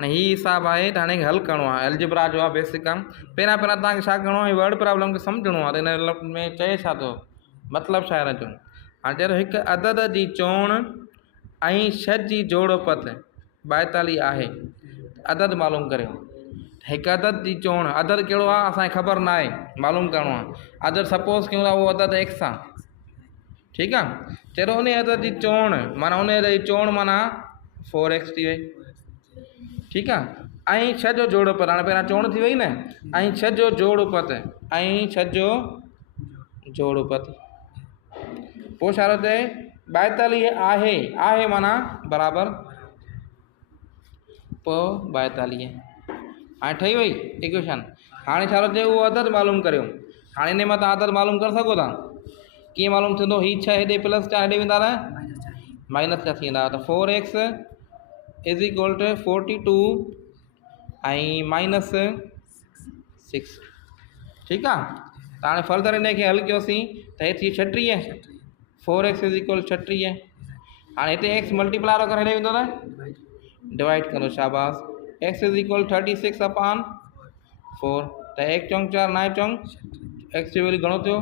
हाणे ही हिसाब आहे त हाणे हल करिणो आहे एल्जेब्रा जो आहे बेसिक कमु पहिरियां तव्हांखे छा करिणो आहे वर्ड प्रॉब्लम खे सम्झणो आहे त हिन में चए छा थो मतिलबु छा आहे हिन जो हाणे चए थो हिकु अदद जी चोण ऐं 6 जी जोड़पत 42 आहे अदद मालूम करियो हिकु अदद जी चोण अदद कहिड़ो आहे असांखे ख़बर न आहे मालूम करिणो आहे अदद सपोज़ कयूं था उहो अदद x आहे ठीकु आहे चए थो उन अदद जी चोण माना उन अदद जी चोण माना 4x थी वई ठीकु आहे ऐं 6 जो जोड़पत हाणे पहिरियां चोण थी वई न ऐं 6 जो जोड़पत ऐं 6 जो जोड़पत पोइ छा थो चए 42 आहे माना बराबरि पोइ 42 हाणे ठही वई इक्वेशन हाणे छा थो चए उहो अदद मालूम करियो हाणे इन मां तव्हां अदद मालूम करे सघो था कीअं मालूम थींदो हीअ 6 हेॾे प्लस 4 हेॾे वेंदा त माइनस 4 थी वेंदा त 4x इज़ इक्वल टू 42 ऐं माइनस 6 ठीकु आहे त हाणे फर्दर इन खे हल कयोसीं त हे थी 36 4x इज़ इक्वल 36 हाणे हिते x मल्टीप्लाई करे हेॾे वेंदो त डिवाइड कंदो शाबाश x इज़ इक्वल 36 अपॉन 4 त 1 चौंक 4 9 चौंक x जो वैल्यू घणो थियो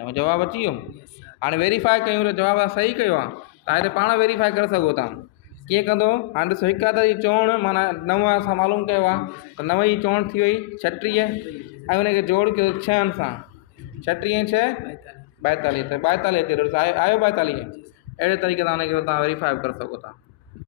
न जवाबु अची वियो हाणे वेरीफाई कयूं त जवाबु सही कयो आहे तव्हां हिते पाण वेरीफाई करे सघो था कीअं कंदो हाणे ॾिसो हिकु अदद जी चोण माना 9 असां मालूम कयो आहे त 9 जी चोण थी वई 36 ऐं उनखे जोड़ कयो 6 सां 36 ऐं 6 42 त 42 हिते आयो 42 अहिड़े तरीक़े सां हुनखे तव्हां वेरीफाई करे सघो था।